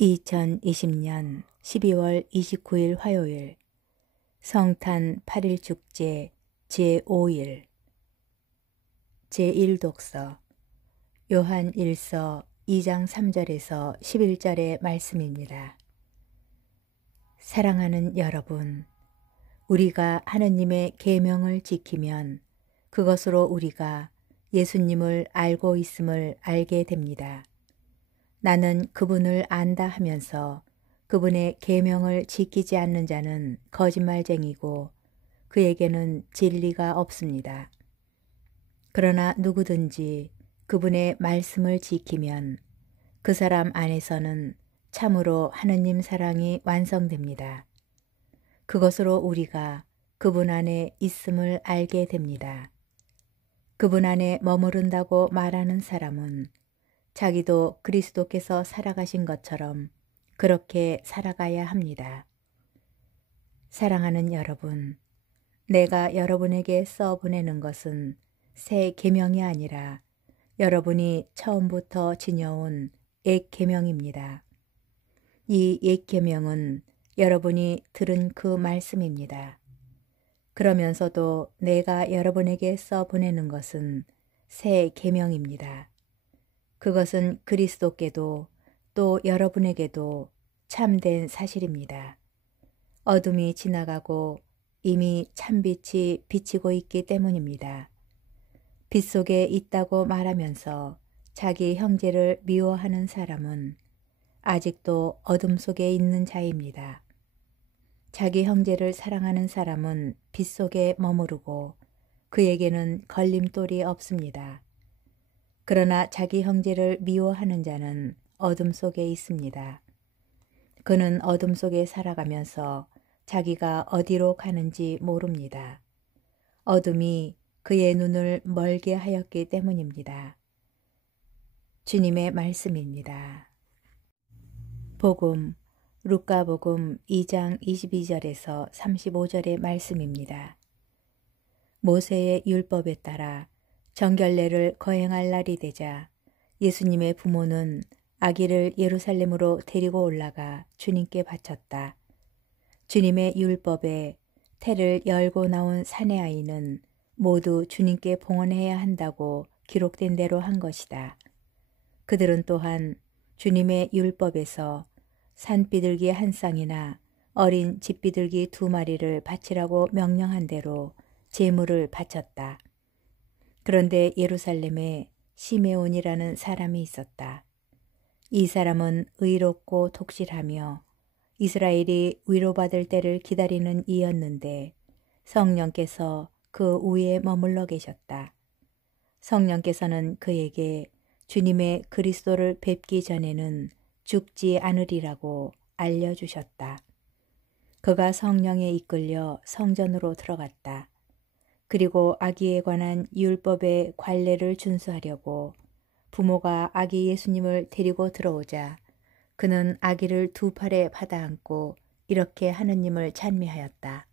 2020년 12월 29일 화요일 성탄 8일 축제 제5일 제1독서 요한 1서 2장 3절에서 11절의 말씀입니다. 사랑하는 여러분, 우리가 하느님의 계명을 지키면 그것으로 우리가 예수님을 알고 있음을 알게 됩니다. 나는 그분을 안다 하면서 그분의 계명을 지키지 않는 자는 거짓말쟁이고 그에게는 진리가 없습니다. 그러나 누구든지 그분의 말씀을 지키면 그 사람 안에서는 참으로 하느님 사랑이 완성됩니다. 그것으로 우리가 그분 안에 있음을 알게 됩니다. 그분 안에 머무른다고 말하는 사람은 자기도 그리스도께서 살아가신 것처럼 그렇게 살아가야 합니다. 사랑하는 여러분, 내가 여러분에게 써보내는 것은 새 계명이 아니라 여러분이 처음부터 지녀온 옛 계명입니다. 이 옛 계명은 여러분이 들은 그 말씀입니다. 그러면서도 내가 여러분에게 써보내는 것은 새 계명입니다. 그것은 그리스도께도 또 여러분에게도 참된 사실입니다. 어둠이 지나가고 이미 참빛이 비치고 있기 때문입니다. 빛 속에 있다고 말하면서 자기 형제를 미워하는 사람은 아직도 어둠 속에 있는 자입니다. 자기 형제를 사랑하는 사람은 빛 속에 머무르고 그에게는 걸림돌이 없습니다. 그러나 자기 형제를 미워하는 자는 어둠 속에 있습니다. 그는 어둠 속에 살아가면서 자기가 어디로 가는지 모릅니다. 어둠이 그의 눈을 멀게 하였기 때문입니다. 주님의 말씀입니다. 복음, 루카복음 2장 22절에서 35절의 말씀입니다. 모세의 율법에 따라 정결례를 거행할 날이 되자 예수님의 부모는 아기를 예루살렘으로 데리고 올라가 주님께 바쳤다. 주님의 율법에 태를 열고 나온 사내 아이는 모두 주님께 봉헌해야 한다고 기록된 대로 한 것이다. 그들은 또한 주님의 율법에서 산비둘기 한 쌍이나 어린 집비둘기 2마리를 바치라고 명령한 대로 제물을 바쳤다. 그런데 예루살렘에 시메온이라는 사람이 있었다. 이 사람은 의롭고 독실하며 이스라엘이 위로받을 때를 기다리는 이였는데 성령께서 그 위에 머물러 계셨다. 성령께서는 그에게 주님의 그리스도를 뵙기 전에는 죽지 않으리라고 알려주셨다. 그가 성령에 이끌려 성전으로 들어갔다. 그리고 아기에 관한 율법의 관례를 준수하려고 부모가 아기 예수님을 데리고 들어오자 그는 아기를 2팔에 받아 안고 이렇게 하느님을 찬미하였다.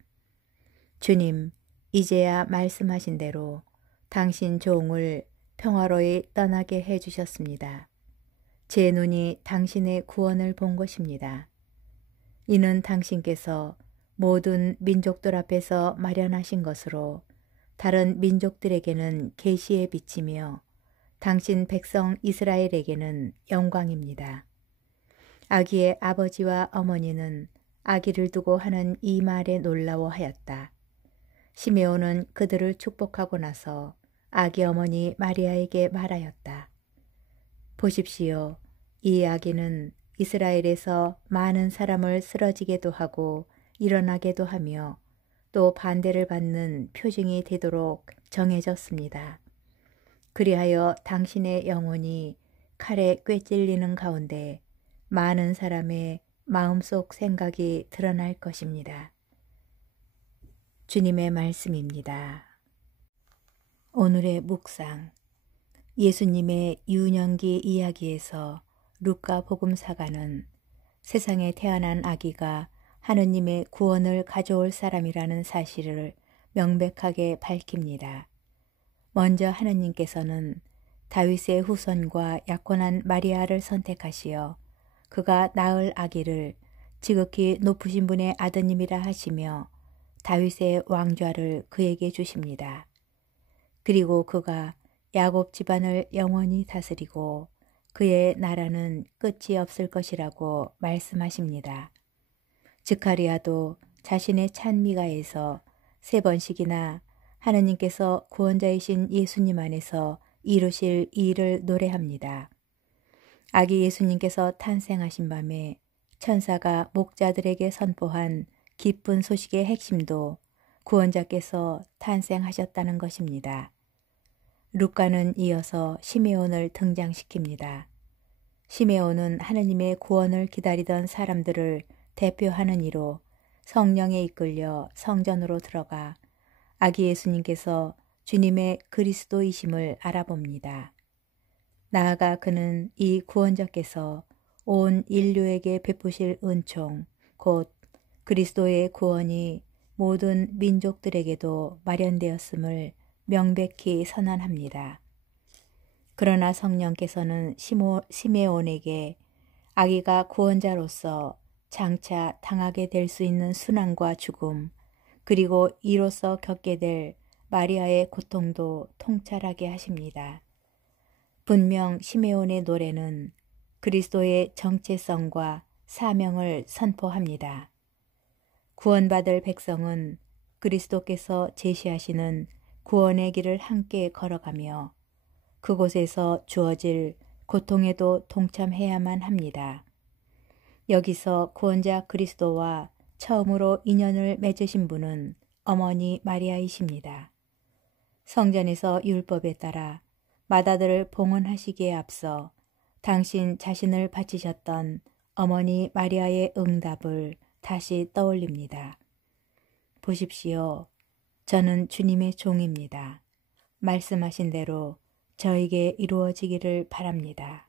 주님, 이제야 말씀하신 대로 당신 종을 평화로이 떠나게 해주셨습니다. 제 눈이 당신의 구원을 본 것입니다. 이는 당신께서 모든 민족들 앞에서 마련하신 것으로 다른 민족들에게는 계시에 비치며 당신 백성 이스라엘에게는 영광입니다. 아기의 아버지와 어머니는 아기를 두고 하는 이 말에 놀라워하였다. 시메온은 그들을 축복하고 나서 아기 어머니 마리아에게 말하였다. 보십시오. 이 아기는 이스라엘에서 많은 사람을 쓰러지게도 하고 일어나게도 하며 또 반대를 받는 표징이 되도록 정해졌습니다. 그리하여 당신의 영혼이 칼에 꿰찔리는 가운데 많은 사람의 마음속 생각이 드러날 것입니다. 주님의 말씀입니다. 오늘의 묵상, 예수님의 유년기 이야기에서 루카 복음사가는 세상에 태어난 아기가 하느님의 구원을 가져올 사람이라는 사실을 명백하게 밝힙니다. 먼저 하느님께서는 다윗의 후손과 약혼한 마리아를 선택하시어 그가 낳을 아기를 지극히 높으신 분의 아드님이라 하시며 다윗의 왕좌를 그에게 주십니다. 그리고 그가 야곱 집안을 영원히 다스리고 그의 나라는 끝이 없을 것이라고 말씀하십니다. 스가랴도 자신의 찬미가에서 3번씩이나 하느님께서 구원자이신 예수님 안에서 이루실 이 일을 노래합니다. 아기 예수님께서 탄생하신 밤에 천사가 목자들에게 선포한 기쁜 소식의 핵심도 구원자께서 탄생하셨다는 것입니다. 루카는 이어서 시메온을 등장시킵니다. 시메온은 하느님의 구원을 기다리던 사람들을 대표하는 이로 성령에 이끌려 성전으로 들어가 아기 예수님께서 주님의 그리스도이심을 알아봅니다. 나아가 그는 이 구원자께서 온 인류에게 베푸실 은총, 곧 그리스도의 구원이 모든 민족들에게도 마련되었음을 명백히 선언합니다. 그러나 성령께서는 시메온에게 아기가 구원자로서 장차 당하게 될 수 있는 순환과 죽음, 그리고 이로써 겪게 될 마리아의 고통도 통찰하게 하십니다. 분명 시메온의 노래는 그리스도의 정체성과 사명을 선포합니다. 구원받을 백성은 그리스도께서 제시하시는 구원의 길을 함께 걸어가며 그곳에서 주어질 고통에도 동참해야만 합니다. 여기서 구원자 그리스도와 처음으로 인연을 맺으신 분은 어머니 마리아이십니다. 성전에서 율법에 따라 마다들을 봉헌하시기에 앞서 당신 자신을 바치셨던 어머니 마리아의 응답을 다시 떠올립니다. 보십시오. 저는 주님의 종입니다. 말씀하신 대로 저에게 이루어지기를 바랍니다.